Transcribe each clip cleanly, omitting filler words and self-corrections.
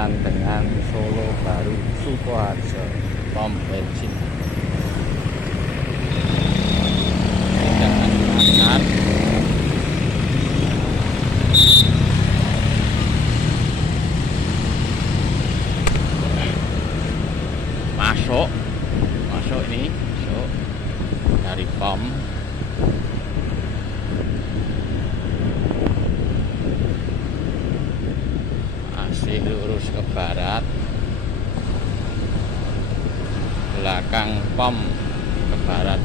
berdekatan dengan Solo Baru Sukoharjo, pom bensin. Jangan pasar. Masuk ini, masuk dari pom. Masih lurus ke barat, belakang pom ke barat.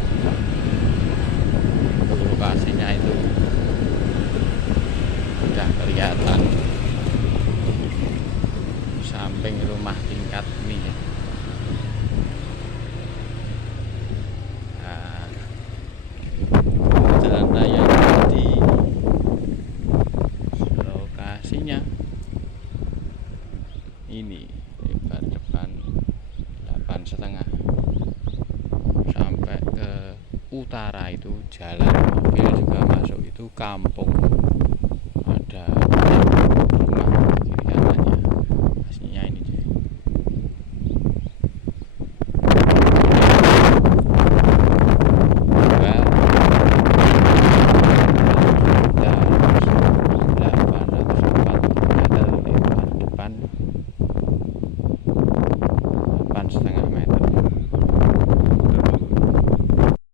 Lokasinya itu sudah kelihatan, samping rumah tingkat ini ya. Nah, jalan raya di lokasinya ini lebar depan 8,5 sampai ke utara itu jalan mobil juga masuk, itu kampung